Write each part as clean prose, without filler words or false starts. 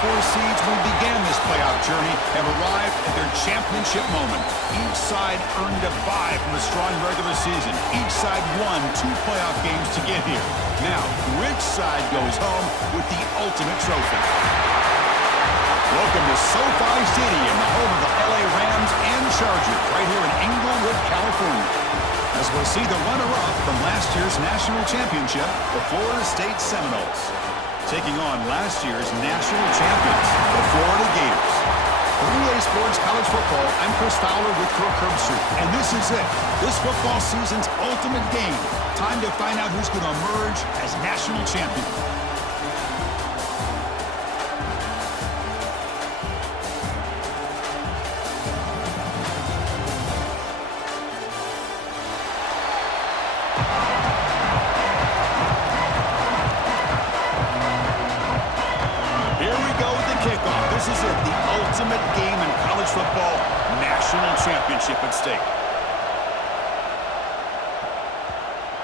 4 seeds when we began this playoff journey have arrived at their championship moment. Each side earned a bye from a strong regular season. Each side won 2 playoff games to get here. Now, which side goes home with the ultimate trophy? Welcome to SoFi Stadium, the home of the LA Rams and Chargers, right here in Inglewood, California. As we'll see the runner-up from last year's national championship, the Florida State Seminoles, taking on last year's national champions, the Florida Gators. For EA Sports College Football, I'm Chris Fowler with Kirk Herbstreit, and this is it. This football season's ultimate game. Time to find out who's going to emerge as national champion. This is it, the ultimate game in college football, national championship at stake.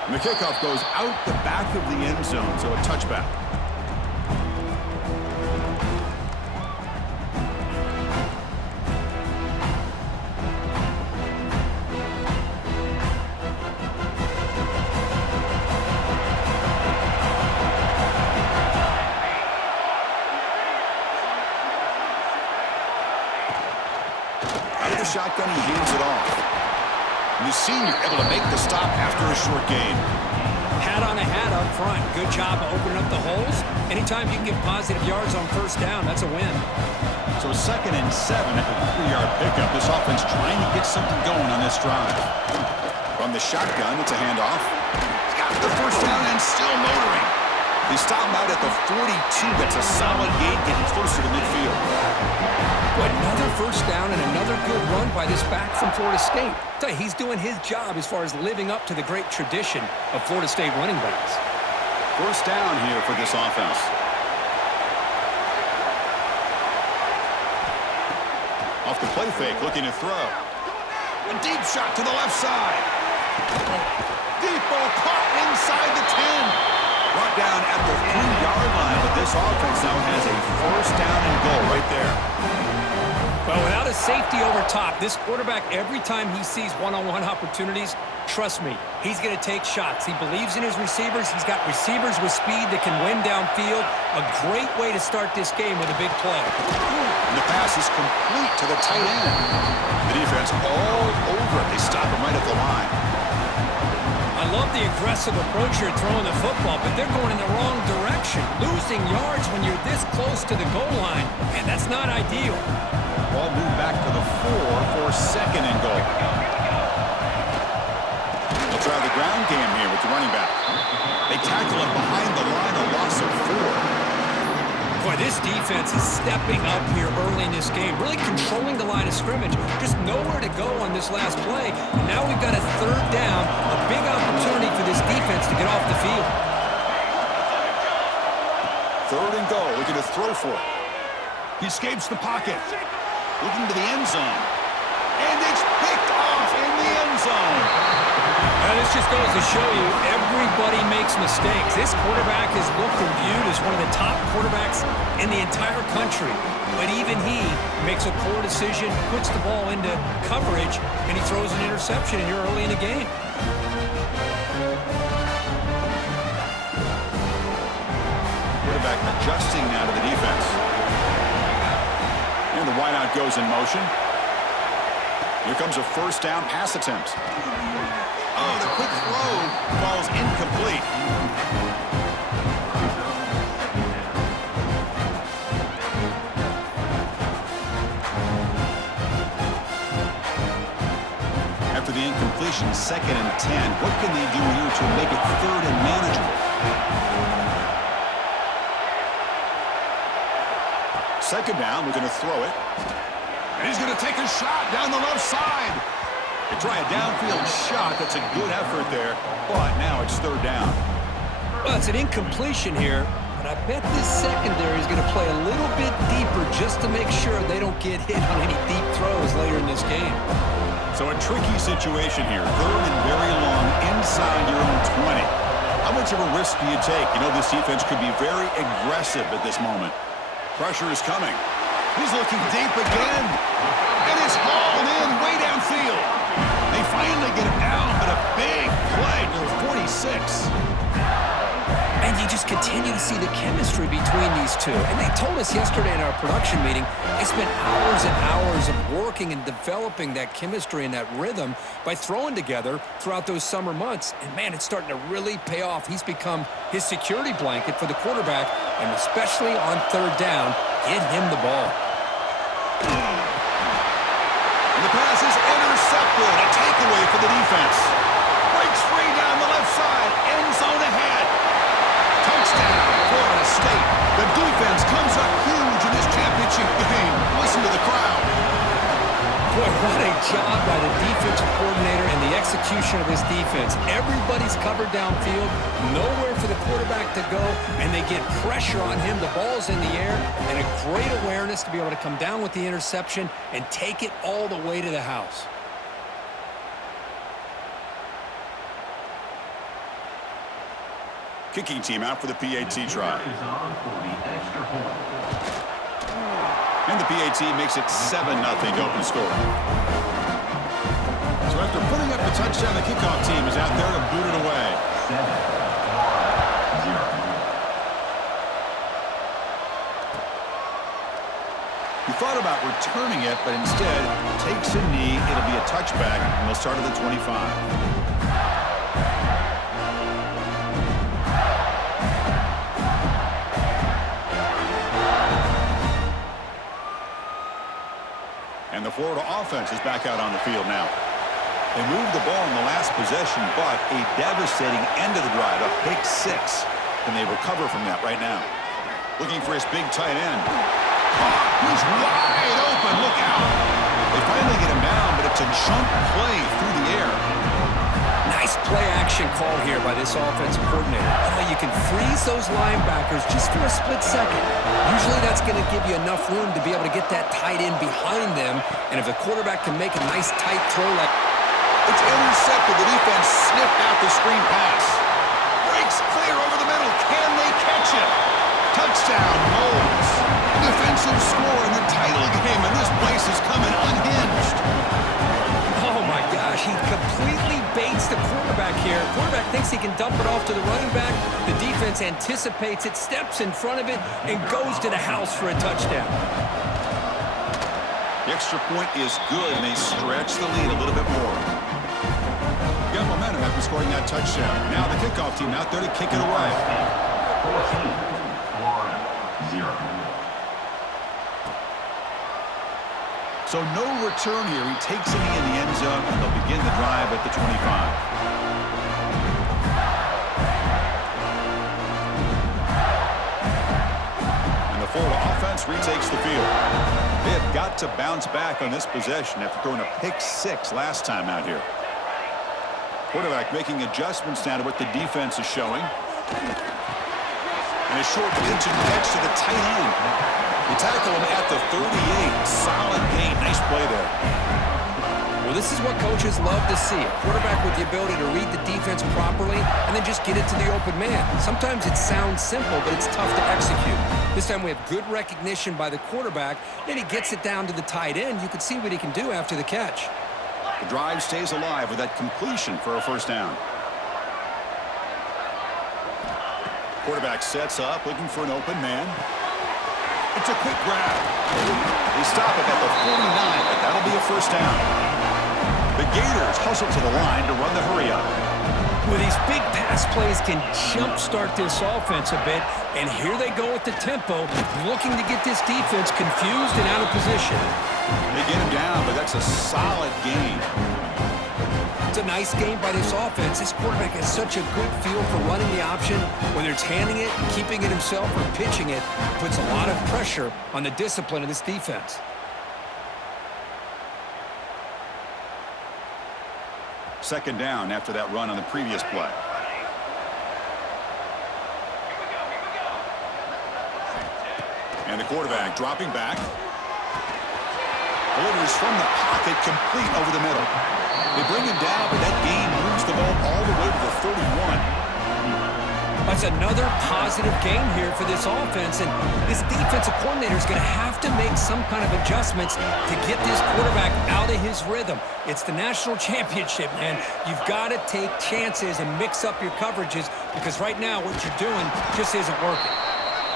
And the kickoff goes out the back of the end zone, so a touchback. Shotgun, he hands it off. And the senior able to make the stop after a short gain. Hat on a hat up front. Good job of opening up the holes. Anytime you can get positive yards on first down, that's a win. So 2nd and 7 at the 3-yard pickup. This offense trying to get something going on this drive. From the shotgun, it's a handoff. He's got the first down and still motoring. They stop him out at the 42. That's a solid gain, getting closer to midfield. Another first down and another good run by this back from Florida State. Tell you, he's doing his job as far as living up to the great tradition of Florida State running backs. First down here for this offense. Off the play fake, looking to throw. A deep shot to the left side. Deep ball caught inside the 10. Brought down at the 3-yard line, but this offense now has a first down and goal right there. Well, without a safety over top, this quarterback, every time he sees one-on-one opportunities, trust me, he's going to take shots. He believes in his receivers. He's got receivers with speed that can win downfield. A great way to start this game with a big play. And the pass is complete to the tight end. The defense all over it. They stop him right at the line. I love the aggressive approach here throwing the football, but they're going in the wrong direction. Losing yards when you're this close to the goal line, and that's not ideal. Ball moved back to the 4 for 2nd and goal. They'll try the ground game here with the running back. They tackle him behind the line, a loss of 4. Boy, this defense is stepping up here early in this game, really controlling the line of scrimmage. Just nowhere to go on this last play. And now we've got a 3rd down, a big opportunity for this defense to get off the field. 3rd and goal, looking to throw for it. He escapes the pocket. Looking to the end zone. And it's picked off in the end zone. This just goes to show you, everybody makes mistakes. This quarterback is looked and viewed as one of the top quarterbacks in the entire country. But even he makes a poor decision, puts the ball into coverage, and he throws an interception here early in the game. Quarterback adjusting now to the defense. And the wideout goes in motion. Here comes a first down pass attempt. Oh, the quick throw falls incomplete. After the incompletion, 2nd and 10. What can they do here to make it 3rd and manageable? 2nd down, we're going to throw it. And he's going to take a shot down the left side. They try a downfield shot. That's a good effort there. But now it's 3rd down. Well, it's an incompletion here. But I bet this secondary is going to play a little bit deeper just to make sure they don't get hit on any deep throws later in this game. So a tricky situation here. 3rd and very long inside your own 20. How much of a risk do you take? You know, this defense could be very aggressive at this moment. Pressure is coming. He's looking deep again. And it's hauled in way downfield. They finally get him down, but a big play to the 46. And you just continue to see the chemistry between these two. And they told us yesterday in our production meeting, they spent hours and hours of working and developing that chemistry and that rhythm by throwing together throughout those summer months. And, man, it's starting to really pay off. He's become his security blanket for the quarterback, and especially on third down, get him the ball. And the pass is intercepted. A takeaway for the defense. Breaks free down the left side. End zone ahead. Touchdown, Florida State. The defense comes up huge in this championship game. Listen to the crowd. Boy, what a job by the defensive coordinator and the execution of his defense. Everybody's covered downfield, nowhere for the quarterback to go, and they get pressure on him. The ball's in the air, and a great awareness to be able to come down with the interception and take it all the way to the house. Kicking team out for the PAT try. And the PAT makes it 7-0 open score. So after putting up the touchdown, the kickoff team is out there to boot it away. 7-0. He thought about returning it, but instead takes a knee. It'll be a touchback, and they'll start at the 25. And the Florida offense is back out on the field now. They moved the ball in the last possession, but a devastating end of the drive, a pick 6. And they recover from that right now. Looking for his big tight end. He's wide open. Look out. They finally get him down, but it's a jump play through the air. Nice play action call here by this offensive coordinator. You can freeze those linebackers just for a split second. Usually that's going to give you enough room to be able to get that tight end behind them. And if the quarterback can make a nice tight throw like... It's intercepted. The defense sniffed out the screen pass. Breaks clear over the middle. Can they catch it? Touchdown, Knowles. Defensive score in the title game, and this place is coming unhinged. Oh, my gosh. He completely baits the quarterback here. Quarterback thinks he can dump it off to the running back. The defense anticipates it, steps in front of it, and goes to the house for a touchdown. The extra point is good, and they stretch the lead a little bit more. Got momentum after scoring that touchdown. Now the kickoff team out there to kick it away. 14-0. So no return here. He takes a knee in the end zone, and they'll begin the drive at the 25. And the Florida offense retakes the field. They have got to bounce back on this possession after throwing a pick 6 last time out here. Quarterback making adjustments now to what the defense is showing. And a short pitch and catch to the tight end. You tackle him at the 38. Solid gain. Nice play there. Well, this is what coaches love to see. A quarterback with the ability to read the defense properly and then just get it to the open man. Sometimes it sounds simple, but it's tough to execute. This time we have good recognition by the quarterback. Then he gets it down to the tight end. You can see what he can do after the catch. The drive stays alive with that completion for a first down. Quarterback sets up, looking for an open man. It's a quick grab. They stop it at the 49, but that'll be a first down. The Gators hustle to the line to run the hurry up. Well, these big pass plays can jumpstart this offense a bit, and here they go with the tempo, looking to get this defense confused and out of position. They get him down, but that's a solid gain. It's a nice game by this offense. This quarterback has such a good feel for running the option. Whether it's handing it, keeping it himself, or pitching it, puts a lot of pressure on the discipline of this defense. Second down after that run on the previous play. And the quarterback dropping back. Delivers from the pocket, complete over the middle. They bring him down, but that gain moves the ball all the way to the 31. That's another positive game here for this offense, and this defensive coordinator is going to have to make some kind of adjustments to get this quarterback out of his rhythm. It's the national championship, man. You've got to take chances and mix up your coverages because right now what you're doing just isn't working.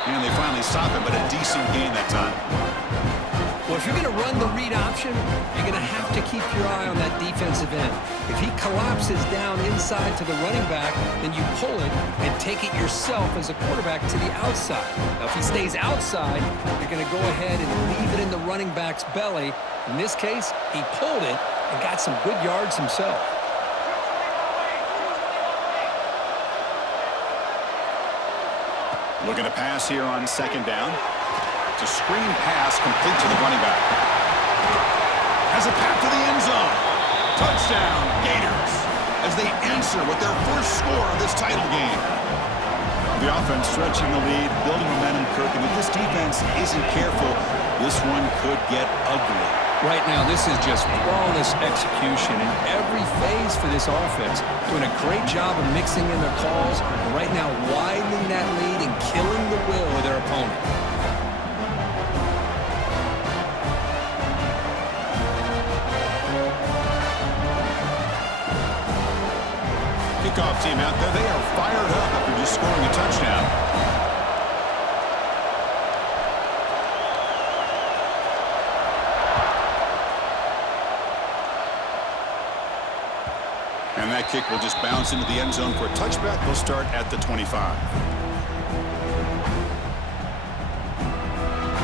And they finally stop him, but a decent gain that time. Well, if you're going to run the read option, you're going to have to keep your eye on that defensive end. If he collapses down inside to the running back, then you pull it and take it yourself as a quarterback to the outside. Now, if he stays outside, you're going to go ahead and leave it in the running back's belly. In this case, he pulled it and got some good yards himself. Looking to pass here on second down. It's a screen pass complete to the running back. Has a path to the end zone. Touchdown, Gators, as they answer with their first score of this title game. The offense stretching the lead, building momentum, Kirk, and if this defense isn't careful, this one could get ugly. Right now, this is just flawless execution in every phase for this offense. Doing a great job of mixing in their calls, and right now widening that lead and killing the will of their opponent. Kickoff team out there, they are fired up after just scoring a touchdown. And that kick will just bounce into the end zone for a touchback. They'll start at the 25.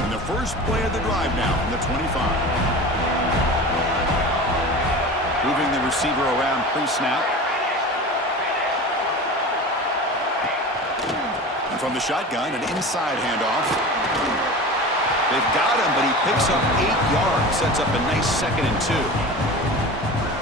And the first play of the drive now from the 25. Moving the receiver around pre-snap. And from the shotgun, an inside handoff. They've got him, but he picks up 8 yards. Sets up a nice 2nd and 2.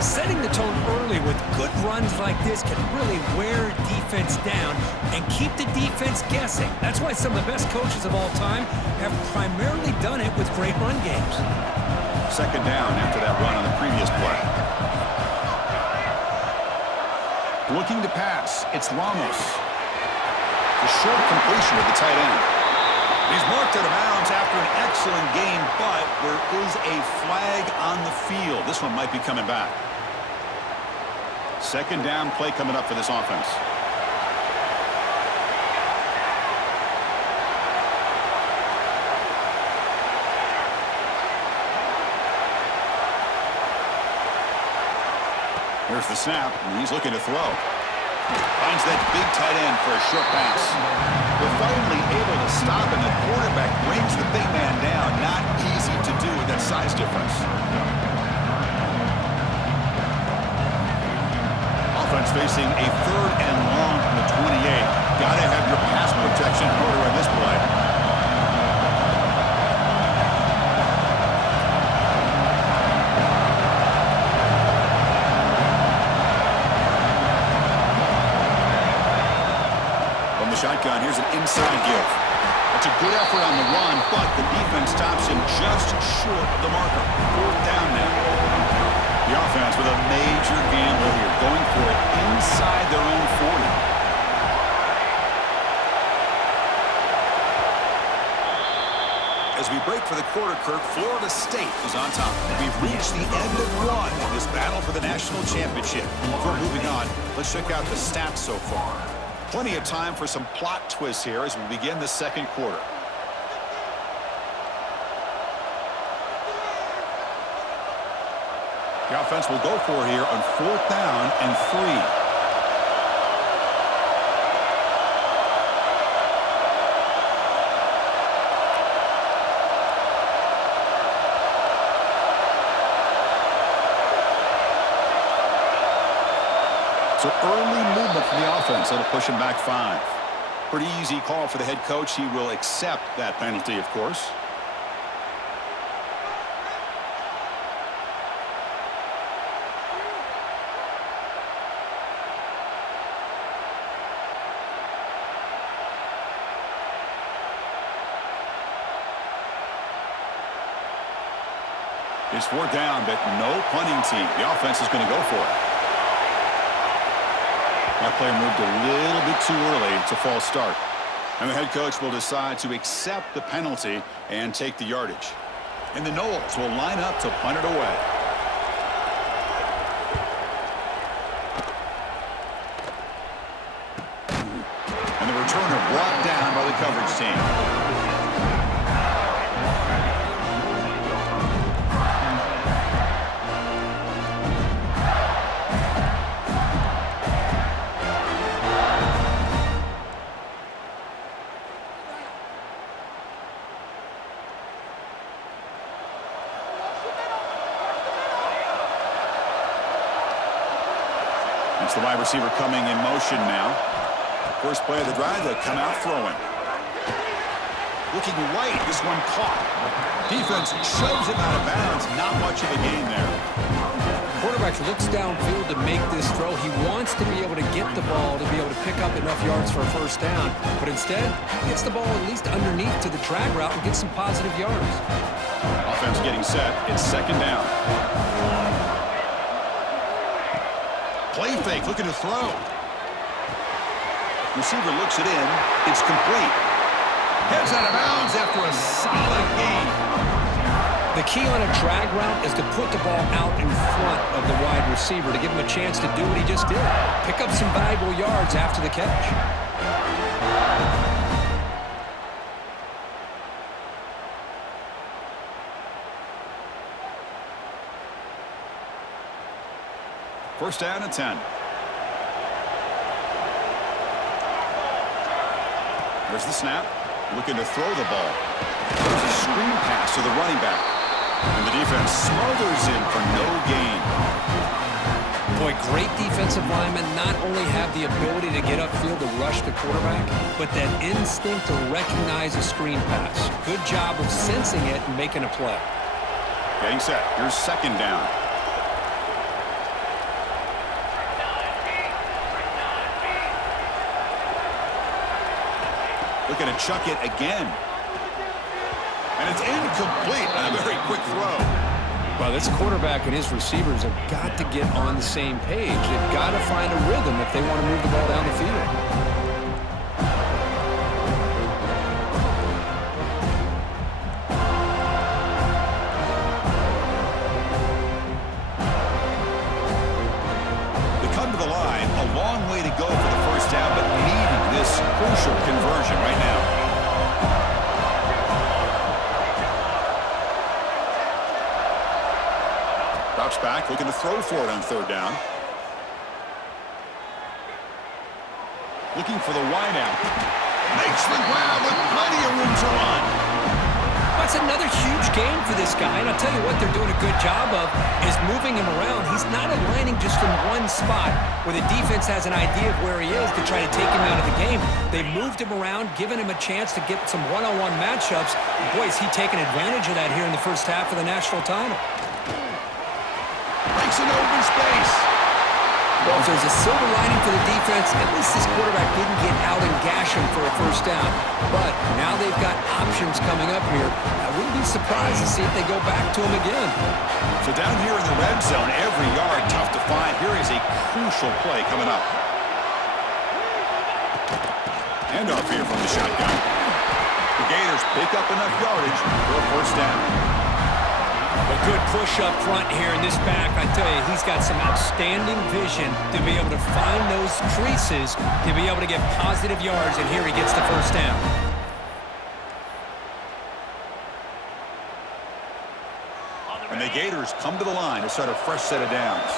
Setting the tone early with good runs like this can really wear defense down and keep the defense guessing. That's why some of the best coaches of all time have primarily done it with great run games. 2nd down after that run on the previous play. Looking to pass, it's Ramos. A short completion with the tight end. He's marked out of bounds after an excellent game, but there is a flag on the field. This one might be coming back. 2nd down play coming up for this offense. Here's the snap, and he's looking to throw. Finds that big tight end for a short pass. They're finally able to stop, and the quarterback brings the big man down. Not easy to do with that size difference. Offense facing a 3rd and long from the 28. Got to have your pass protection in order in this play. Shotgun, here's an inside give. That's a good effort on the run, but the defense stops him just short of the marker. 4th down now. The offense with a major gamble here, going for it inside their own 40. As we break for the quarter, Kirk, Florida State is on top. We've reached the end of one in this battle for the national championship. Before moving on, let's check out the stats so far. Plenty of time for some plot twists here as we begin the 2nd quarter. The offense will go for it here on 4th down and 3. So early movement from the offense. That'll push him back 5. Pretty easy call for the head coach. He will accept that penalty, of course. It's 4th down, but no punting team. The offense is going to go for it. That player moved a little bit too early. It's a false start. And the head coach will decide to accept the penalty and take the yardage. And the Knowles will line up to punt it away. And the returner brought down by the coverage team. It's the wide receiver coming in motion now. First play of the drive, they'll come out throwing. Looking right, this one caught. Defense shoves him out of bounds. Not much of a gain there. Quarterback looks downfield to make this throw. He wants to be able to get the ball to be able to pick up enough yards for a first down. But instead, he gets the ball at least underneath to the drag route and gets some positive yards. Offense getting set. It's second down. Play fake, looking to throw. Receiver looks it in. It's complete. Heads out of bounds after a solid gain. The key on a drag route is to put the ball out in front of the wide receiver to give him a chance to do what he just did. Pick up some valuable yards after the catch. First down and 10. There's the snap. Looking to throw the ball. There's a screen pass to the running back. And the defense smothers him for no gain. Boy, great defensive linemen not only have the ability to get upfield to rush the quarterback, but that instinct to recognize a screen pass. Good job of sensing it and making a play. Getting set. Here's second down. Looking to chuck it again. And it's incomplete on a very quick throw. Well, this quarterback and his receivers have got to get on the same page. They've got to find a rhythm if they want to move the ball down the field. They come to the line, a long way to go for the first down, but needing this crucial conversion right now. Drops back, looking to throw for it on third down. Looking for the wideout. Makes the grab with plenty of room to run. That's another huge game for this guy, and I'll tell you what they're doing a good job of is moving him around. He's not aligning just in one spot where the defense has an idea of where he is to try to take him out of the game. They've moved him around, given him a chance to get some one-on-one matchups. Boy, is he taking advantage of that here in the first half of the national title. Breaks an open space. Well, if there's a silver lining for the defense, at least this quarterback didn't get out and gash him for a first down. But now they've got options coming up here. I wouldn't be surprised to see if they go back to him again. So down here in the red zone, every yard tough to find. Here is a crucial play coming up. Handoff here from the shotgun. The Gators pick up enough yardage for a first down. A good push up front here in this back. I tell you, he's got some outstanding vision to be able to find those creases, to be able to get positive yards, and here he gets the first down. And the Gators come to the line to start a fresh set of downs.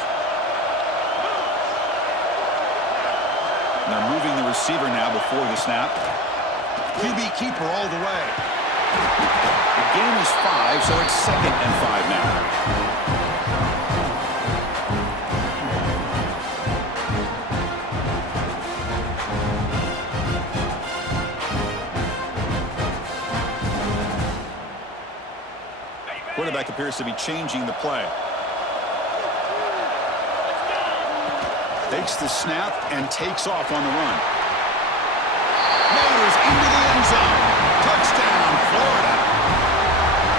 And they're moving the receiver now before the snap. QB keeper all the way. The game is 5, so it's 2nd and 5 now. Quarterback appears to be changing the play. Takes the snap and takes off on the run. Motors into the end zone. Touchdown, Florida.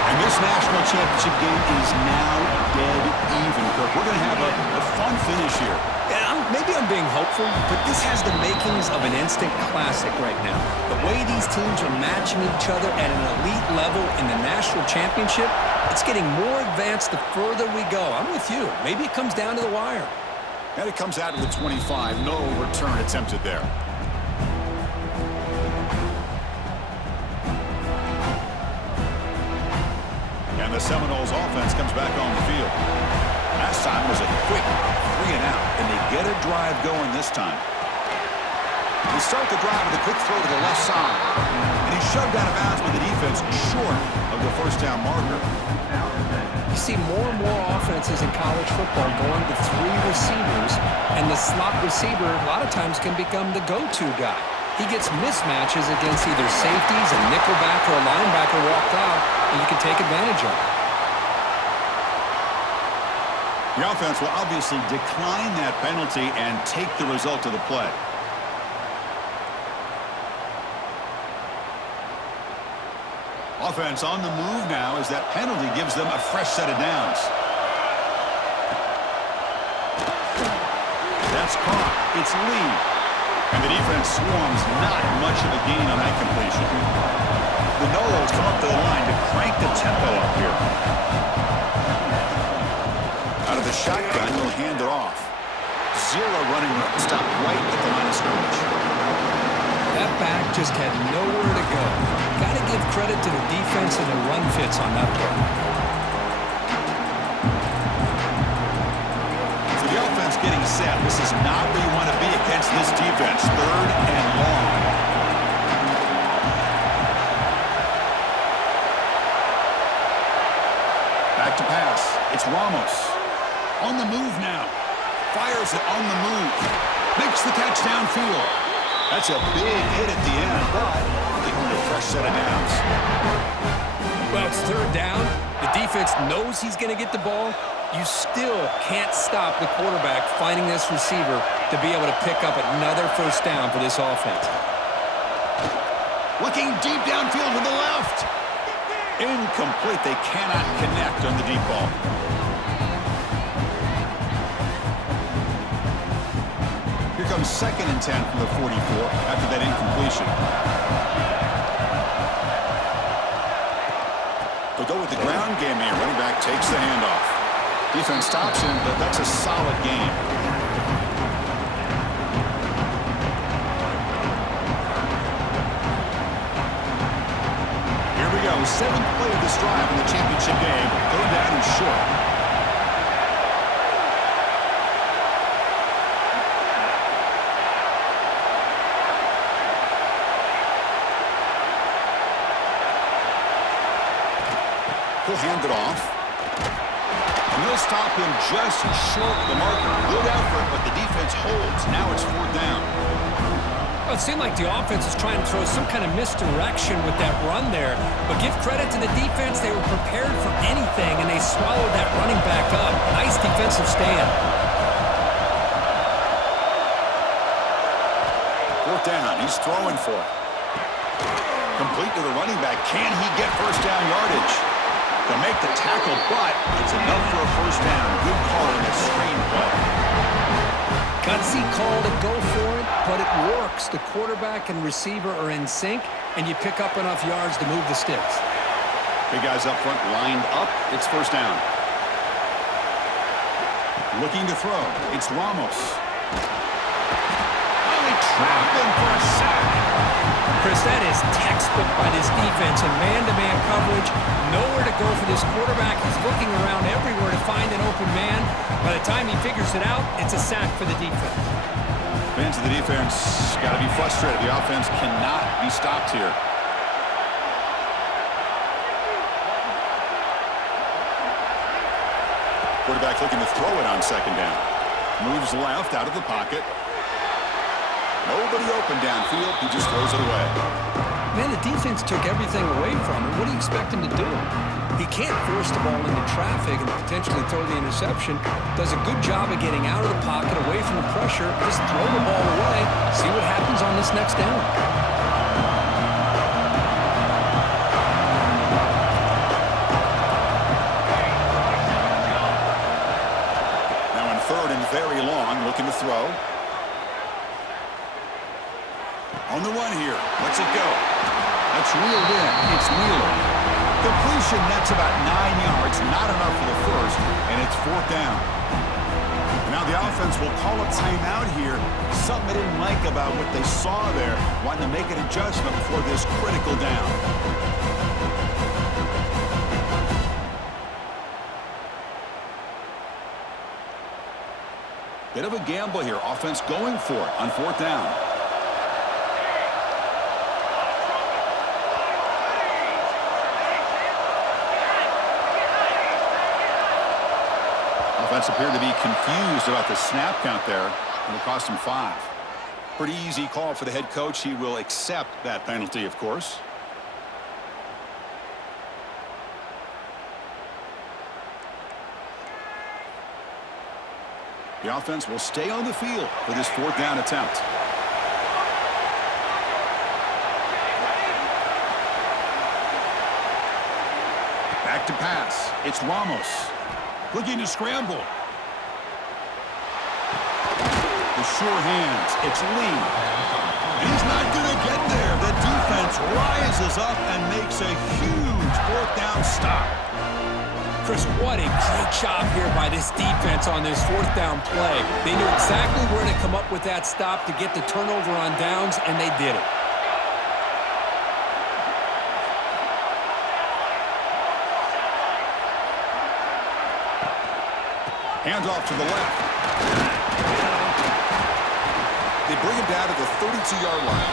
And this national championship game is now dead even, Kirk. We're going to have a fun finish here. Yeah, maybe I'm being being hopeful, but this has the makings of an instant classic right now. The way these teams are matching each other at an elite level in the national championship, it's getting more advanced the further we go. I'm with you. Maybe it comes down to the wire. And it comes out to the 25. No return attempted there. And the Seminoles offense comes back on the field. Last time was a quick 3 and out, and they get a drive going this time. They start the drive with a quick throw to the left side. And he's shoved out of bounds with the defense short of the first down marker. You see more and more offenses in college football going to 3 receivers, and the slot receiver a lot of times can become the go-to guy. He gets mismatches against either safeties, a nickelback, or a linebacker walked out, and you can take advantage of it. The offense will obviously decline that penalty and take the result of the play. Offense on the move now as that penalty gives them a fresh set of downs. That's caught. It's Lee. And the defense swarms, not much of a gain on that completion. The Noles come up to the line to crank the tempo up here. Out of the shotgun, he'll hand it off. 0 running room. Stop right at the line of scrimmage. That back just had nowhere to go. Got to give credit to the defense and the run fits on that play. So the offense getting set. This is not where you want to be against this defense. 3rd and long. Back to pass. It's Ramos. On the move now. Fires it on the move. Makes the catch downfield. That's a big hit at the end, but they earn a fresh set of downs. Well, it's 3rd down. The defense knows he's going to get the ball. You still can't stop the quarterback finding this receiver to be able to pick up another 1st down for this offense. Looking deep downfield to the left. Incomplete. They cannot connect on the deep ball. Here comes 2nd and 10 from the 44 after that incompletion. They'll go with the ground game here. Running back takes the handoff. Defense stops him, but that's a solid game. Here we go. 7th play of this drive in the championship game. 3rd down and short. He'll hand it off. And they'll stop him just short of the marker. Good effort, but the defense holds. Now it's 4th down. Well, it seemed like the offense was trying to throw some kind of misdirection with that run there. But give credit to the defense. They were prepared for anything, and they swallowed that running back up. Nice defensive stand. 4th down. He's throwing for it. Complete to the running back. Can he get 1st down yardage? To make the tackle, but it's enough for a 1st down. Good call in a screen play. Gutsy call to go for it, but it works. The quarterback and receiver are in sync, and you pick up enough yards to move the sticks. Big guys up front lined up. It's 1st down. Looking to throw. It's Ramos. Oh, he trapped him for a sack. Chris, that is textbook by this defense in man-to-man coverage. Nowhere to go for this quarterback. He's looking around everywhere to find an open man. By the time he figures it out, it's a sack for the defense. Fans of the defense got to be frustrated. The offense cannot be stopped here. Quarterback looking to throw it on 2nd down. Moves left out of the pocket. Nobody open downfield. He just throws it away. Man, the defense took everything away from him. What do you expect him to do? He can't force the ball into traffic and potentially throw the interception. Does a good job of getting out of the pocket, away from the pressure. Just throw the ball away. See what happens on this next down. Now in 3rd and very long, looking to throw. On the run here. Let's it go. That's reeled in. It's Wheeler. Completion nets about 9 yards. Not enough for the first, and it's 4th down. And now the offense will call a timeout here. Something they didn't like about what they saw there. Wanting to make an adjustment before this critical down. Bit of a gamble here. Offense going for it on 4th down. Offense appeared to be confused about the snap count there. It'll cost him 5. Pretty easy call for the head coach. He will accept that penalty, of course. The offense will stay on the field for this 4th down attempt. Back to pass. It's Ramos. Looking to scramble. The sure hands. It's Lee. He's not going to get there. The defense rises up and makes a huge 4th down stop. Chris, what a great job here by this defense on this 4th down play. They knew exactly where to come up with that stop to get the turnover on downs, and they did it. Hands off to the left. They bring him down to the 32-yard line.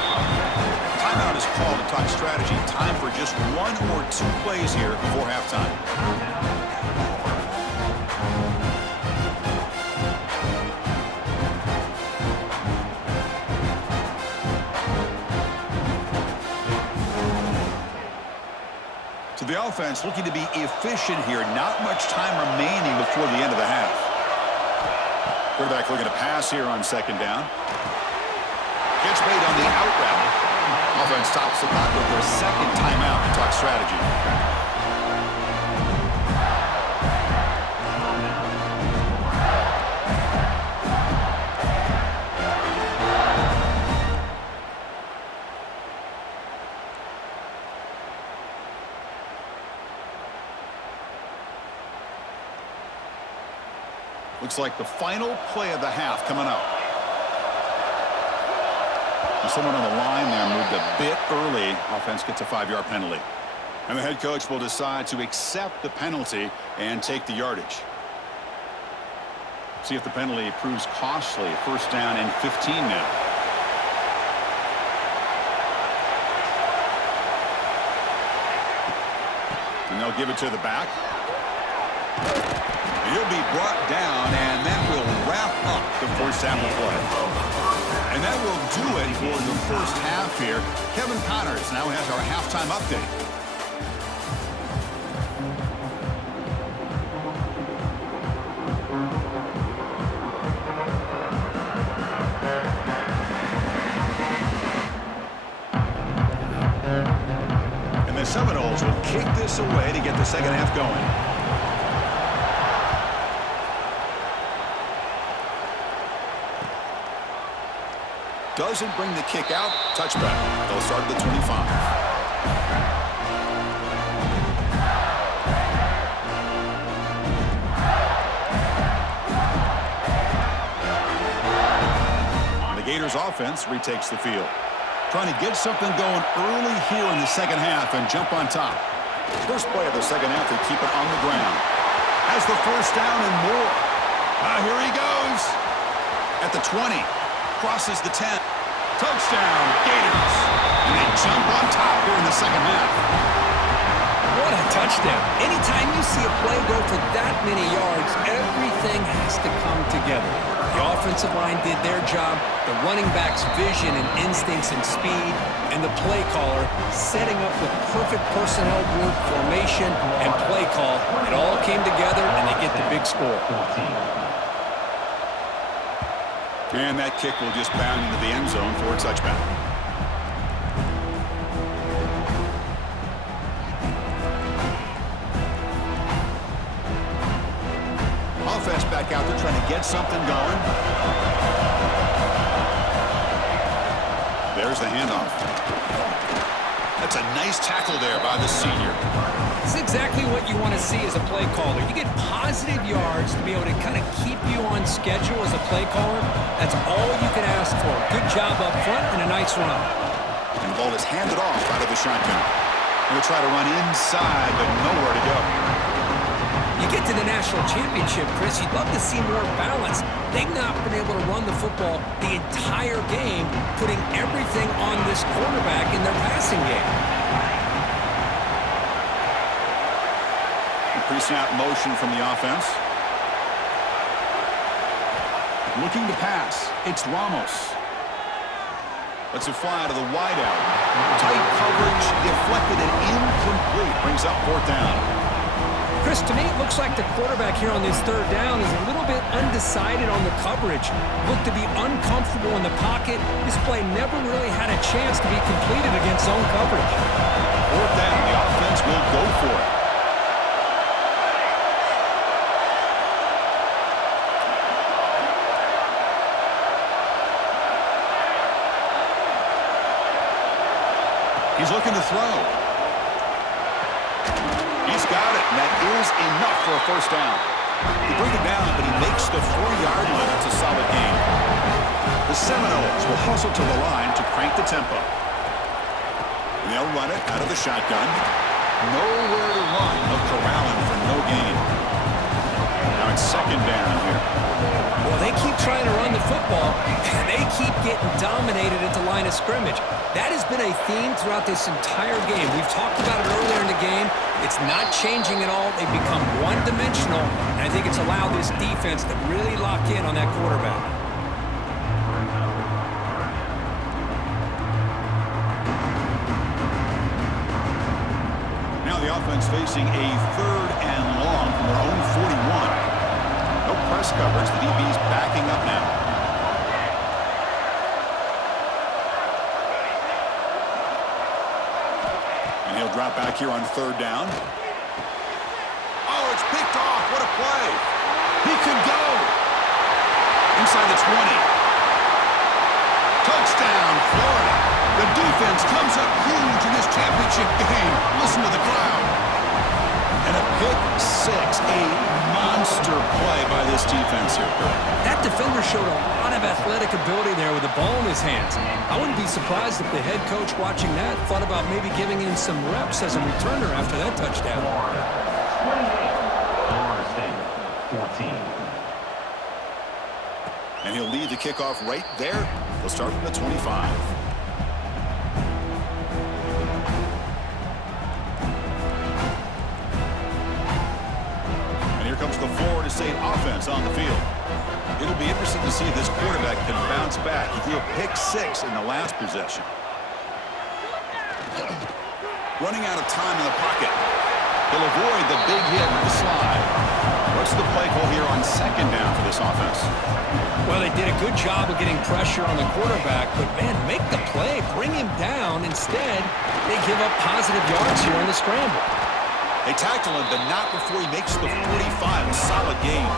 Timeout is called to talk strategy. Time for just 1 or 2 plays here before halftime. So the offense looking to be efficient here. Not much time remaining before the end of the half. Quarterback looking to pass here on 2nd down. Gets made on the out route. Offense stops the clock with their 2nd timeout to talk strategy. Looks like the final play of the half coming up. And someone on the line there moved a bit early. Offense gets a 5-yard penalty. And the head coach will decide to accept the penalty and take the yardage. See if the penalty proves costly. 1st down and 15 now. And they'll give it to the back. He'll be brought down, and that will wrap up the first half of play. And that will do it for the first half here. Kevin Connors now has our halftime update. And the Seminoles will kick this away to get the second half going. Doesn't bring the kick out. Touchback. They'll start at the 25. The Gators offense retakes the field. Trying to get something going early here in the second half and jump on top. First play of the second half, they keep it on the ground. Has the first down and more. Here he goes. At the 20. Crosses the 10. Touchdown, Gators. And they jump on top here in the second half. What a touchdown. Anytime you see a play go for that many yards, everything has to come together. The offensive line did their job, the running back's vision and instincts and speed, and the play caller setting up the perfect personnel group, formation, and play call. It all came together, and they get the big score. And that kick will just bound into the end zone for a touchback. Offense back out there trying to get something going. There's the handoff. That's a nice tackle there by the senior. It's exactly what you want to see as a play caller. You get positive yards to be able to kind of keep you on schedule as a play caller. That's all you can ask for. Good job up front and a nice run. And the ball is handed off out of the shotgun. Going to try to run inside, but nowhere to go. You get to the national championship, Chris, you'd love to see more balance. They've not been able to run the football the entire game, putting everything on this quarterback in their passing game. Pre-snap motion from the offense. Looking to pass. It's Ramos. Lets it fly to the wideout. Tight coverage, deflected and incomplete. Brings up fourth down. Chris, to me, it looks like the quarterback here on this third down is a little bit undecided on the coverage. Looked to be uncomfortable in the pocket. This play never really had a chance to be completed against zone coverage. Fourth down, the offense will go for it. He's looking to throw. He's got it, and that is enough for a first down. They bring it down, but he makes the 4-yard line. That's a solid gain. The Seminoles will hustle to the line to crank the tempo. And they'll run it out of the shotgun. Nowhere to run. They'll corral him for no gain. Now it's second down here. Well, they keep trying to run the football, and they keep getting dominated at the line of scrimmage. That has been a theme throughout this entire game. We've talked about it earlier in the game. It's not changing at all. They've become one-dimensional, and I think it's allowed this defense to really lock in on that quarterback. Now the offense facing a third and long from their own 41. No press coverage. The DB's backing up now. And he'll drop back here on third down. Oh, it's picked off. What a play. He could go. Inside the 20. Touchdown, Florida. The defense comes up huge in this championship game. Listen to the crowd. And a pick six, a monster play by this defense here. That defender showed a lot of athletic ability there with the ball in his hands. I wouldn't be surprised if the head coach watching that thought about maybe giving him some reps as a returner after that touchdown. 14. And he'll lead the kickoff right there. He'll start from the 25. Here comes the Florida State offense on the field. It'll be interesting to see if this quarterback can bounce back. He threw a pick six in the last possession. Running out of time in the pocket. He'll avoid the big hit with the slide. What's the play call here on second down for this offense? Well, they did a good job of getting pressure on the quarterback, but, man, make the play. Bring him down. Instead, they give up positive yards here on the scramble. They tackle him, but not before he makes the 45. A solid game.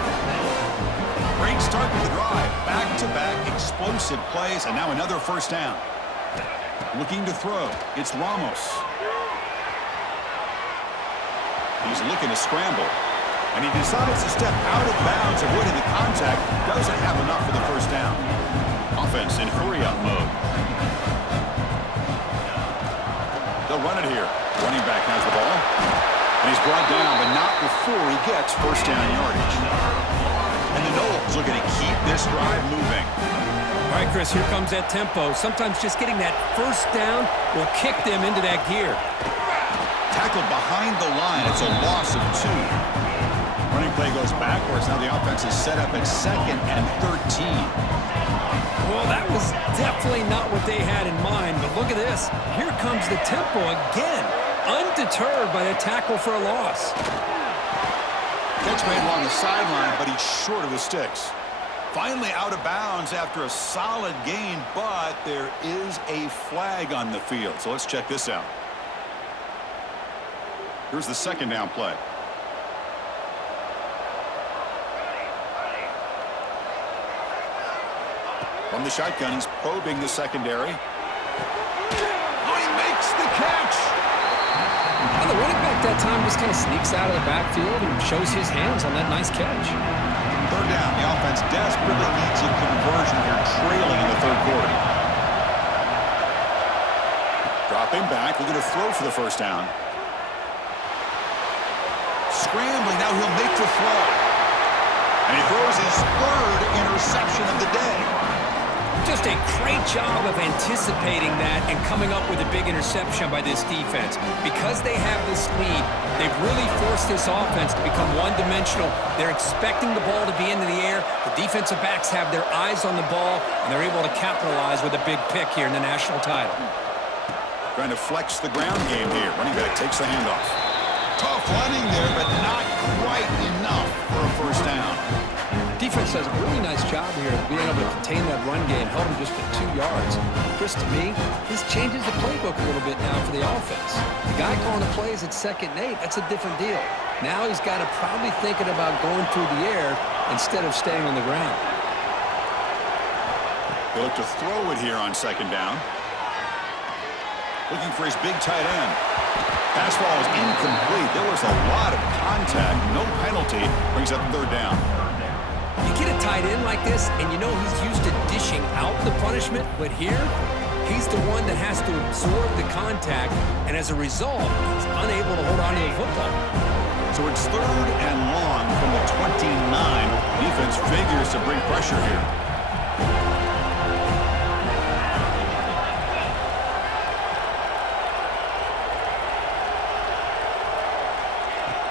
Great start to the drive. Back-to-back explosive plays, and now another first down. Looking to throw. It's Ramos. He's looking to scramble. And he decides to step out of bounds, avoiding the contact. Doesn't have enough for the first down. Offense in hurry-up mode. They'll run it here. Running back has the ball. And he's brought down, but not before he gets first down yardage. And the Noles are going to keep this drive moving. All right, Chris, here comes that tempo. Sometimes just getting that first down will kick them into that gear. Tackled behind the line. It's a loss of 2. Running play goes backwards. Now the offense is set up at 2nd and 13. Well, that was definitely not what they had in mind, but look at this. Here comes the tempo again. Undeterred by the tackle for a loss. Catch made along the sideline, but he's short of the sticks. Finally out of bounds after a solid gain, but there is a flag on the field. So let's check this out. Here's the second down play. From the shotgun, he's probing the secondary. Oh, he makes the catch. Well, the running back that time just kind of sneaks out of the backfield and shows his hands on that nice catch. Third down. The offense desperately needs a conversion here, trailing in the third quarter. Dropping back, looking to throw for the first down. Scrambling, now he'll make the throw. And he throws his third interception of the day. Just a great job of anticipating that and coming up with a big interception by this defense. Because they have this lead, they've really forced this offense to become one-dimensional. They're expecting the ball to be into the air. The defensive backs have their eyes on the ball, and they're able to capitalize with a big pick here in the national title. Trying to flex the ground game here. Running back takes the handoff. Tough running there, but not quite enough for a first down. Defense does a really nice job here of being able to contain that run game, held him just at 2 yards. Chris, to me, this changes the playbook a little bit now for the offense. The guy calling the plays at 2nd and 8, that's a different deal. Now he's got to probably thinking about going through the air instead of staying on the ground. They look to throw it here on 2nd down. Looking for his big tight end. Pass ball is incomplete. There was a lot of contact. No penalty. Brings up 3rd down. You get a tight end like this, and you know he's used to dishing out the punishment, but here, he's the one that has to absorb the contact, and as a result, he's unable to hold on to the football. So it's 3rd and long from the 29. Defense figures to bring pressure here.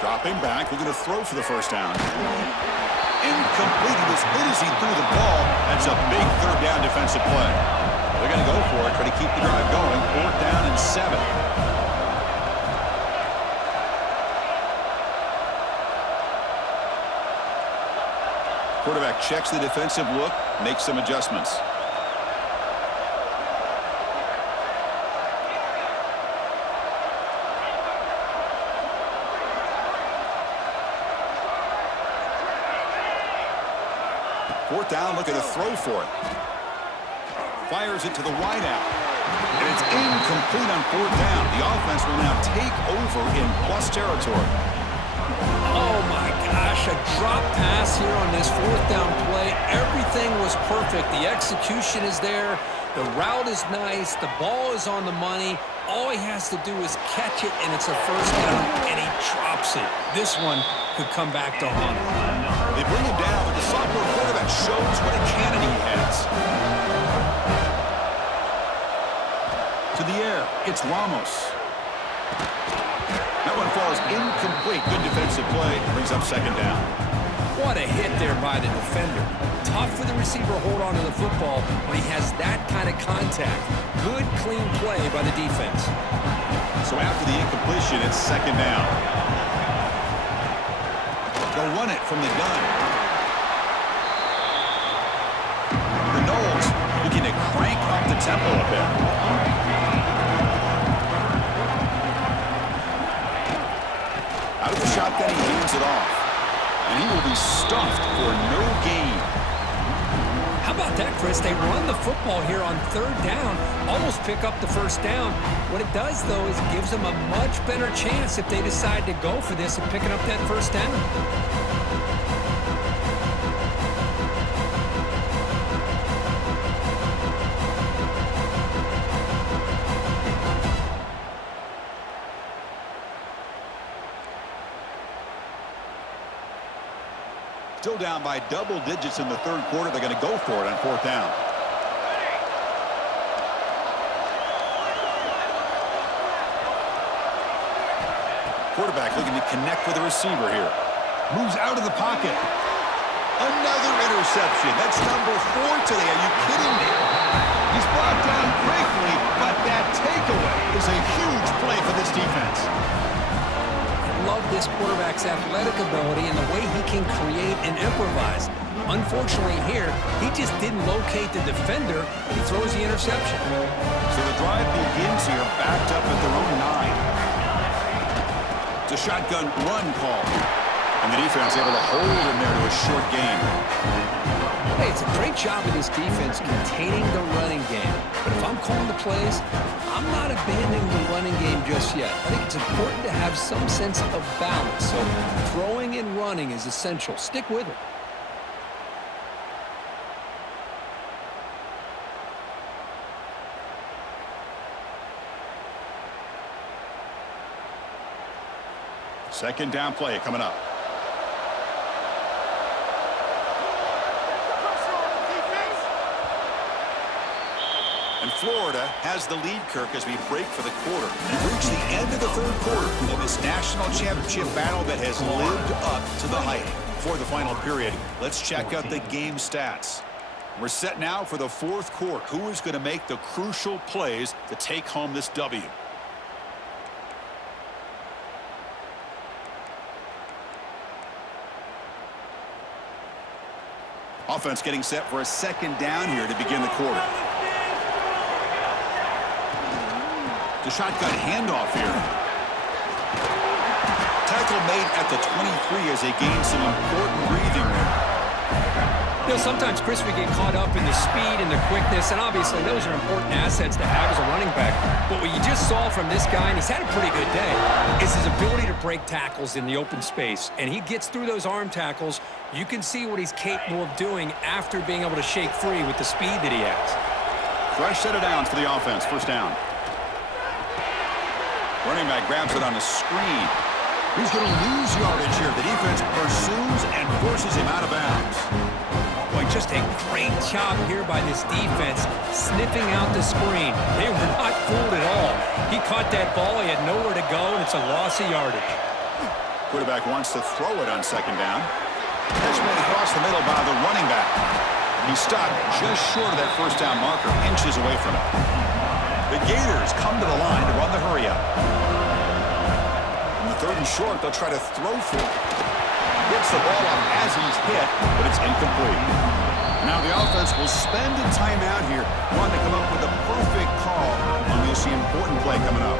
Dropping back, looking to throw for the first down. Incomplete. He was hit as he threw the ball. That's a big 3rd down defensive play. They're going to go for it, try to keep the drive going. 4th down and 7. Quarterback checks the defensive look, makes some adjustments. Fourth down, looking to throw for it. Fires it to the wideout. And it's incomplete on 4th down. The offense will now take over in plus territory. Oh my gosh, a drop pass here on this 4th down play. Everything was perfect. The execution is there. The route is nice. The ball is on the money. All he has to do is catch it, and it's a first down, and he drops it. This one could come back to haunt him. They bring him down, but the sophomore quarterback shows what a cannon he has. To the air, it's Ramos. That one falls incomplete. Good defensive play. Brings up 2nd down. What a hit there by the defender. Tough for the receiver to hold on to the football when he has that kind of contact. Good, clean play by the defense. So after the incompletion, it's 2nd down. They'll run it from the gun. The Knowles looking to crank up the tempo a bit. Out of the shotgun, he hands it off. And he will be stuffed for no gain. How about that, Chris? They run the football here on 3rd down, almost pick up the first down. What it does, though, is it gives them a much better chance if they decide to go for this and picking up that first down. Still down by double digits in the 3rd quarter. They're going to go for it on 4th down. Quarterback looking to connect with the receiver here. Moves out of the pocket. Another interception. That's number 4 today. Are you kidding me? He's brought down quickly, but that takeaway is a huge play for this defense. Love this quarterback's athletic ability and the way he can create and improvise. Unfortunately here, he just didn't locate the defender. He throws the interception. So the drive begins here, backed up at their own 9. It's a shotgun run call. And the defense able to hold him there to a short gain. Hey, it's a great job of this defense containing the running game. But if I'm calling the plays, I'm not abandoning the running game just yet. I think it's important to have some sense of balance. So throwing and running is essential. Stick with it. Second down play coming up. And Florida has the lead, Kirk, as we break for the quarter. We've reached the end of the third quarter of this national championship battle that has lived up to the hype. For the final period, let's check out the game stats. We're set now for the fourth quarter. Who is going to make the crucial plays to take home this W? Offense getting set for a second down here to begin the quarter. The shotgun handoff here. Tackle made at the 23 as they gain some important breathing room. You know, sometimes, Chris, we get caught up in the speed and the quickness, and obviously those are important assets to have as a running back. But what you just saw from this guy, and he's had a pretty good day, is his ability to break tackles in the open space. And he gets through those arm tackles. You can see what he's capable of doing after being able to shake free with the speed that he has. Fresh set of downs for the offense. First down. Running back grabs it on a screen. He's going to lose yardage here. The defense pursues and forces him out of bounds. Boy, just a great job here by this defense, sniffing out the screen. They were not fooled at all. He caught that ball. He had nowhere to go, and it's a loss of yardage. Quarterback wants to throw it on second down. That's made across the middle by the running back. He stopped just short of that first down marker, inches away from it. The Gators come to the line to run the hurry up. On the third and short, they'll try to throw for it. Gets the ball off as he's hit, but it's incomplete. Now the offense will spend a timeout here, wanting to come up with a perfect call on this important play coming up.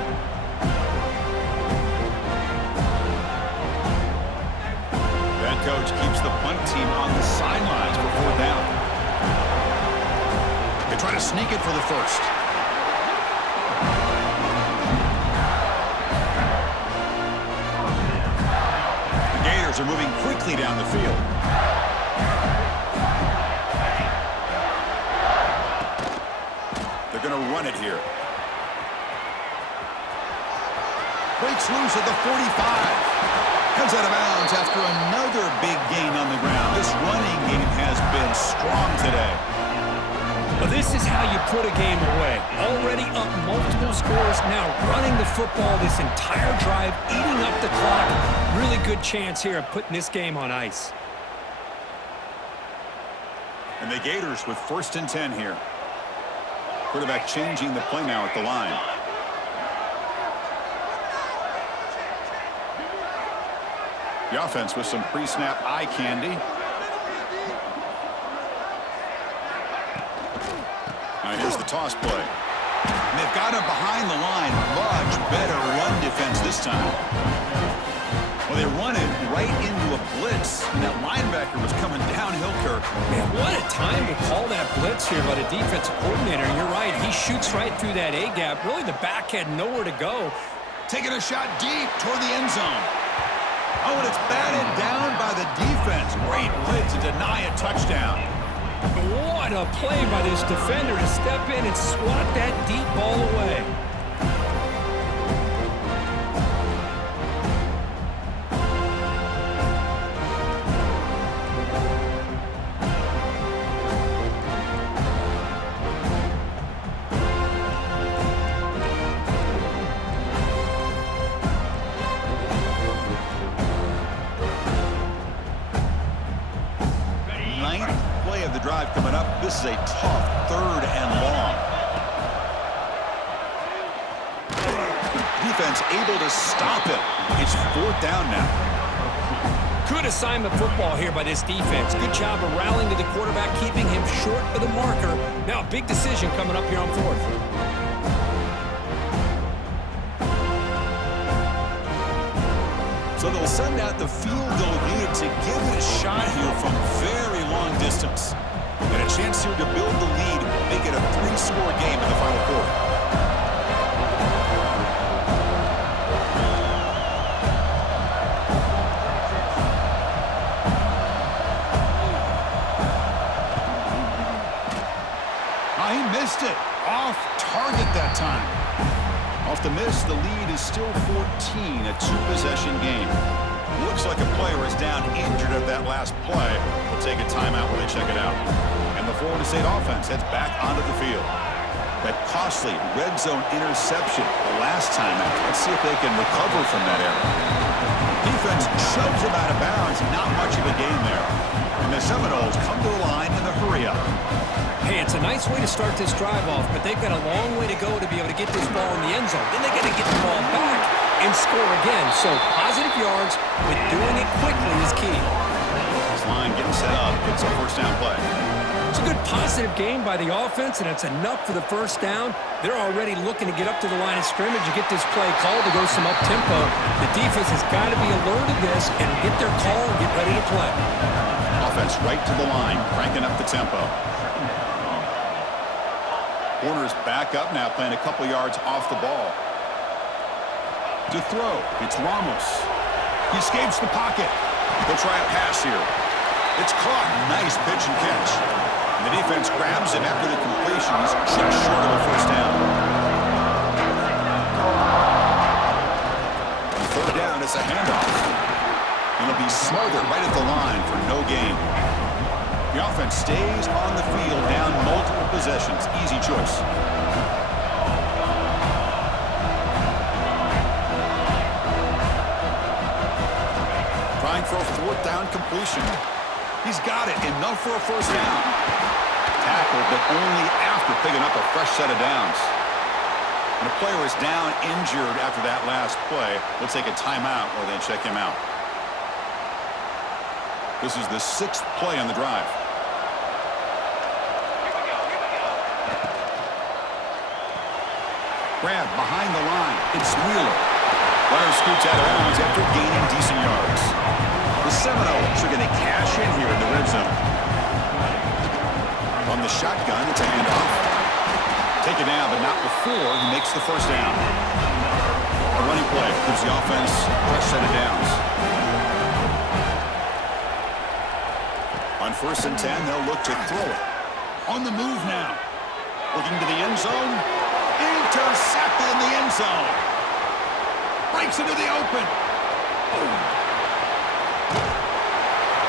That coach keeps the punt team on the sidelines for fourth down. They try to sneak it for the first. Are moving quickly down the field. They're going to run it here. Breaks loose at the 45. Comes out of bounds after another big gain on the ground. This running game has been strong today. Well, this is how you put a game away. Already up multiple scores, now running the football this entire drive, eating up the clock. Really good chance here of putting this game on ice. And the Gators with first and 10 here. Quarterback changing the play now at the line. The offense with some pre-snap eye candy. Here's the toss play. And they've got him behind the line. Much better run defense this time. Well, they run it right into a blitz. And that linebacker was coming downhill, Kirk. Man, what a time to call that blitz here by the defensive coordinator. You're right. He shoots right through that A-gap. Really, the back had nowhere to go. Taking a shot deep toward the end zone. Oh, and it's batted down by the defense. Great blitz to deny a touchdown. What a play by this defender to step in and swat that deep ball away. Drive coming up. This is a tough third and long. Defense able to stop it. It's fourth down now. Good assignment football here by this defense. Good job of rallying to the quarterback, keeping him short of the marker. Now a big decision coming up here on fourth. So they'll send out the field goal unit to give it a shot here from very long distance. chance here to build the lead, make it a 3-score game in the final quarter. He missed it. Off target that time. Off the miss, the lead is still 14, a 2-possession game. Looks like a player is down injured at that last play. We'll take a timeout when they check it out. And the Florida State offense heads back onto the field. That costly red zone interception the last time out. Let's see if they can recover from that error. Defense shoves him out of bounds. Not much of a gain there. And the Seminoles come to the line in the hurry-up. Hey, it's a nice way to start this drive off, but they've got a long way to go to be able to get this ball in the end zone. Then they got to get the ball back and score again. So positive yards, but doing it quickly is key. This line getting set up. It's a first down play. It's a good positive game by the offense, and it's enough for the first down. They're already looking to get up to the line of scrimmage and get this play called to go some up-tempo. The defense has got to be alert of this and get their call and get ready to play. Offense right to the line, cranking up the tempo. Corner's back up now, playing a couple yards off the ball. To throw, it's Ramos. He escapes the pocket. They'll try a pass here. It's caught. Nice pitch and catch. And the defense grabs him after the completion. He's just short of the first down. On third down, it's a handoff. And it'll be smothered right at the line for no gain. The offense stays on the field, down multiple possessions. Easy choice. Trying for a fourth down completion. He's got it. Enough for a first down. Tackled, but only after picking up a fresh set of downs. And a player is down injured after that last play. We'll take a timeout or then check him out. This is the 6th play on the drive. Grab behind the line. It's Wheeler. Runner scoots out of bounds after gaining decent yards. The Seminoles are going to cash in here in the red zone. On the shotgun, it's a handoff. Take it down, but not before he makes the first down. A running play gives the offense a fresh set of downs. On 1st and 10, they'll look to throw it. On the move now. Looking to the end zone. Intercepted in the end zone. Breaks into the open.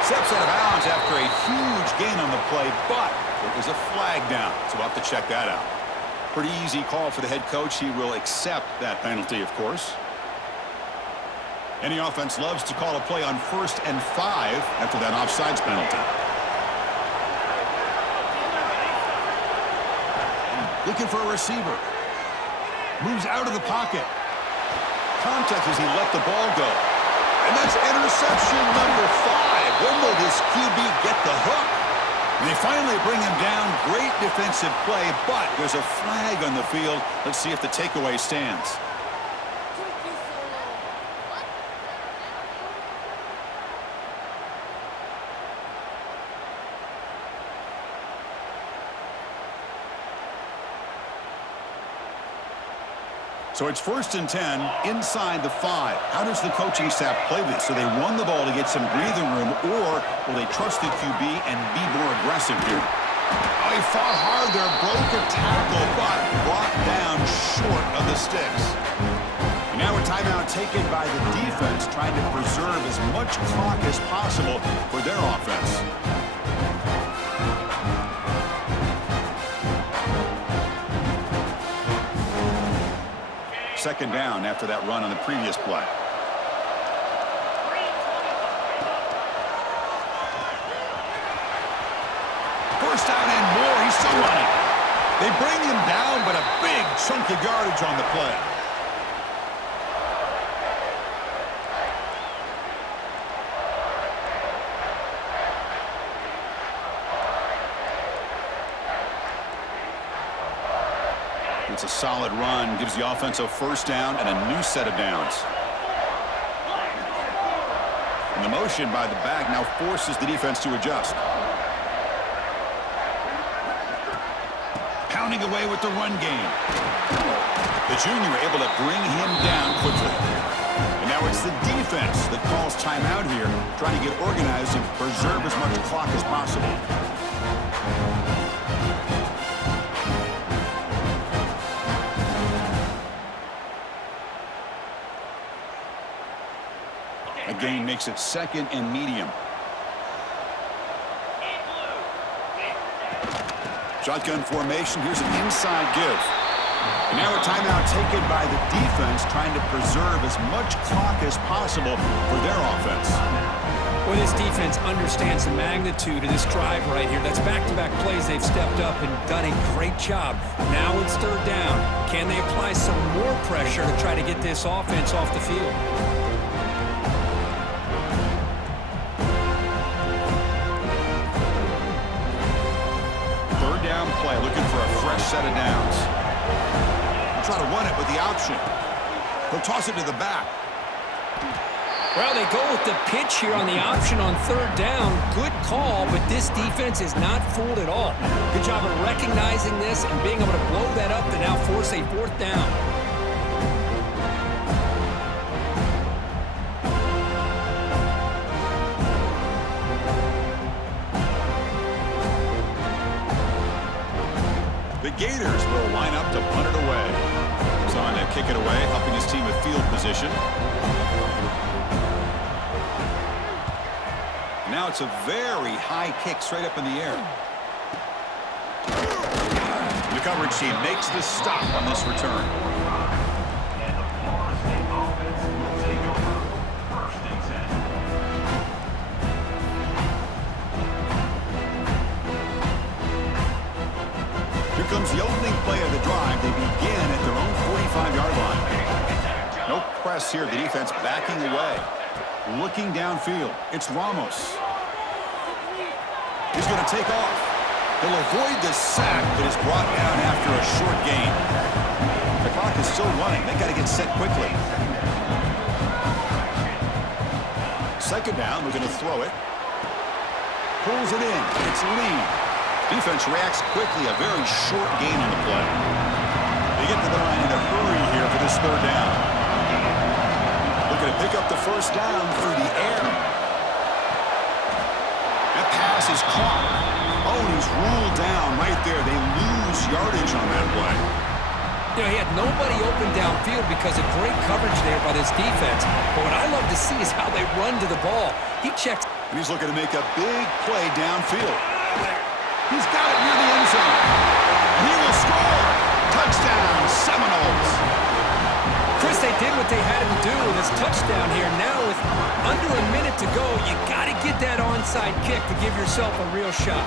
Steps out of bounds after a huge gain on the play, but it was a flag down, so we'll have to check that out. Pretty easy call for the head coach. He will accept that penalty, of course. Any offense loves to call a play on 1st and 5 after that offsides penalty. Looking for a receiver. Moves out of the pocket. Contact as he let the ball go. And that's interception number 5. When will this QB get the hook? And they finally bring him down. Great defensive play, but there's a flag on the field. Let's see if the takeaway stands. So it's 1st and 10 inside the 5. How does the coaching staff play this? So they run the ball to get some breathing room, or will they trust the QB and be more aggressive here? Oh, he fought hard there, broke a tackle, but brought down short of the sticks. And now a timeout taken by the defense, trying to preserve as much clock as possible for their offense. Second down after that run on the previous play. First down and more. He's still running. They bring him down, but a big chunk of yardage on the play. It's a solid run, gives the offense a first down and a new set of downs. And the motion by the back now forces the defense to adjust. Pounding away with the run game. The junior able to bring him down quickly. And now it's the defense that calls timeout here, trying to get organized and preserve as much clock as possible. A gain makes it 2nd and medium. Shotgun formation. Here's an inside give. And now a timeout taken by the defense, trying to preserve as much clock as possible for their offense. Well, this defense understands the magnitude of this drive right here. That's back-to-back plays. They've stepped up and done a great job. Now it's 3rd down. Can they apply some more pressure to try to get this offense off the field? Play, looking for a fresh set of downs. He'll try to run it with the option. He'll toss it to the back. Well, they go with the pitch here on the option on 3rd down. Good call, but this defense is not fooled at all. Good job of recognizing this and being able to blow that up to now force a 4th down. The Gators will line up to punt it away. He's on to kick it away, helping his team with field position. Now it's a very high kick straight up in the air. The coverage team makes the stop on this return. And the Florida State offense will take over 1st and 10. Here comes the opening play of the drive. They begin at their own 45-yard line. No press here. The defense backing away. Looking downfield. It's Ramos. He's going to take off. He'll avoid the sack that is brought down after a short gain. The clock is still running. They got to get set quickly. 2nd down. We're going to throw it. Pulls it in. It's Lee. Defense reacts quickly. A very short gain on the play. They get to the line in a hurry here for this 3rd down. Looking to pick up the 1st down through the air. That pass is caught. Oh, and he's ruled down right there. They lose yardage on that play. You know, he had nobody open downfield because of great coverage there by this defense. But what I love to see is how they run to the ball. He checks. And he's looking to make a big play downfield. He's got it near the end zone. And he will score. Touchdown, Seminoles. Chris, they did what they had to do with this touchdown here. Now with under a minute to go, you got to get that onside kick to give yourself a real shot.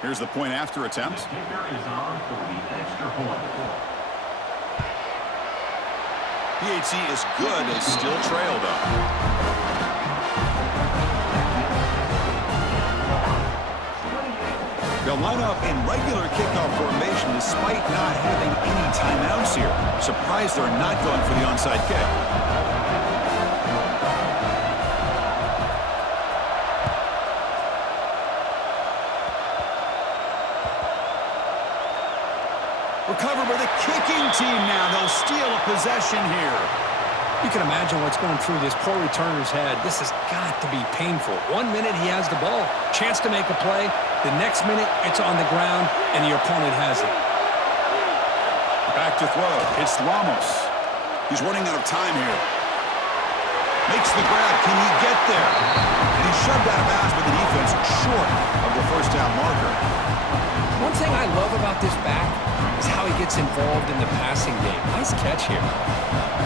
Here's the point after attempt. The kicker is on for the extra point. PHC is good as still trailed up. They'll line up in regular kickoff formation despite not having any timeouts here. Surprised they're not going for the onside kick. Recovered by the kicking team now. They'll steal a possession here. You can imagine what's going through this poor returner's head. This has got to be painful. 1 minute he has the ball, chance to make a play. The next minute it's on the ground and the opponent has it. Back to throw. It's Ramos. He's running out of time here. Makes the grab. Can he get there? And he's shoved out of bounds with the defense short of the 1st down marker. One thing I love about this back is how he gets involved in the passing game. Nice catch here.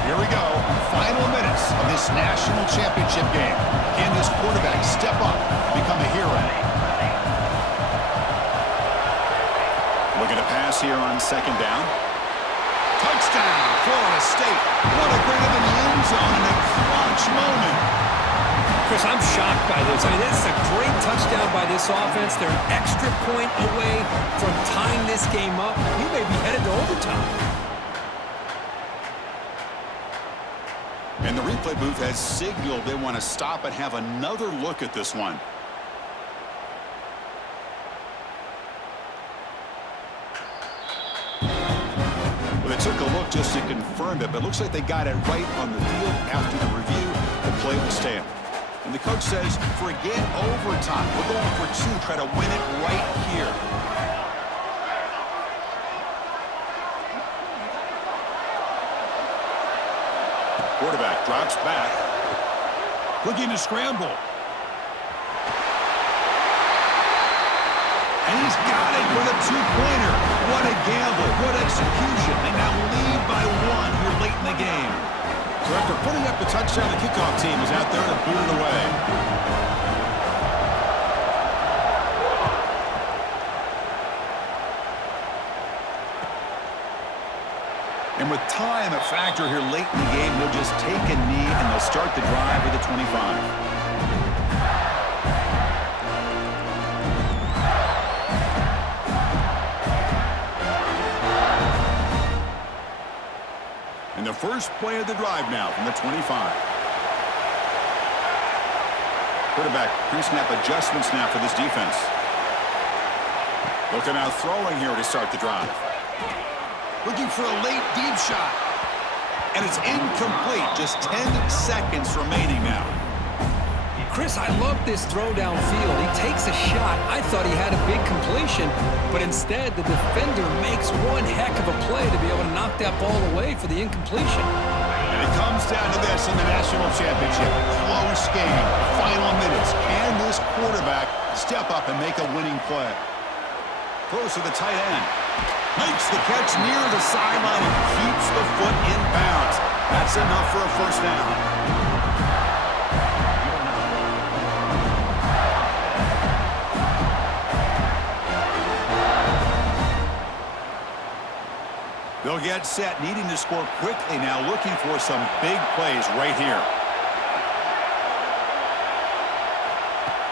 Here we go. Final minutes of this national championship game. Can this quarterback step up and become a hero? Looking to pass here on 2nd down. Touchdown, Florida State. What a grab in the end zone in a clutch moment. Chris, I'm shocked by this. I mean, this is a great touchdown by this offense. They're an extra point away from tying this game up. We may be headed to overtime. And the replay booth has signaled they want to stop and have another look at this one. Well, they took a look just to confirm it, but it looks like they got it right on the field. After the review, the play will stand. And the coach says, forget overtime. We're going for two. Try to win it right here. Quarterback drops back. Looking to scramble. And he's got it for the two-pointer. What a gamble. What execution. They now lead by one here late in the game. So after putting up the touchdown, the kickoff team is out there to boot it away. And with time a factor here late in the game, they'll just take a knee and they'll start the drive with the 25. And the first play of the drive now from the 25. Quarterback pre-snap adjustments now for this defense. Looking out throwing here to start the drive. Looking for a late deep shot. And it's incomplete. Just 10 seconds remaining now. Chris, I love this throw downfield. He takes a shot. I thought he had a big completion, but instead the defender makes one heck of a play to be able to knock that ball away for the incompletion. And it comes down to this in the national championship. Close game. Final minutes. Can this quarterback step up and make a winning play? Throws to the tight end. Makes the catch near the sideline and keeps the foot in bounds. That's enough for a first down. They'll get set, needing to score quickly now, looking for some big plays right here.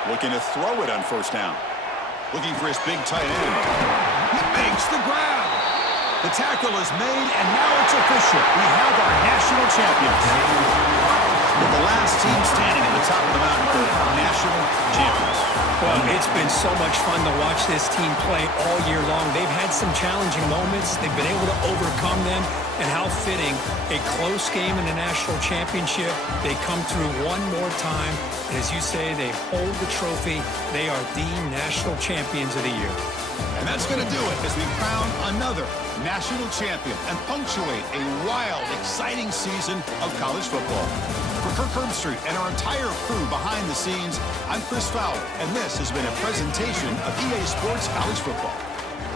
Looking to throw it on first down. Looking for his big tight end. He makes the grab. The tackle is made, and now it's official. We have our national champions. With the last team standing at the top of the mountain for national champions. Well, it's been so much fun to watch this team play all year long. They've had some challenging moments. They've been able to overcome them. And how fitting, a close game in the national championship. They come through one more time. And as you say, they hold the trophy. They are the national champions of the year. And that's going to do it as we crown another national champion and punctuate a wild, exciting season of college football. For Kirk Herbstreit and our entire crew behind the scenes, I'm Chris Fowler, and this has been a presentation of EA Sports College Football.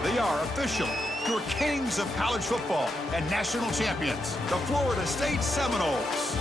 They are official, your kings of college football and national champions, the Florida State Seminoles.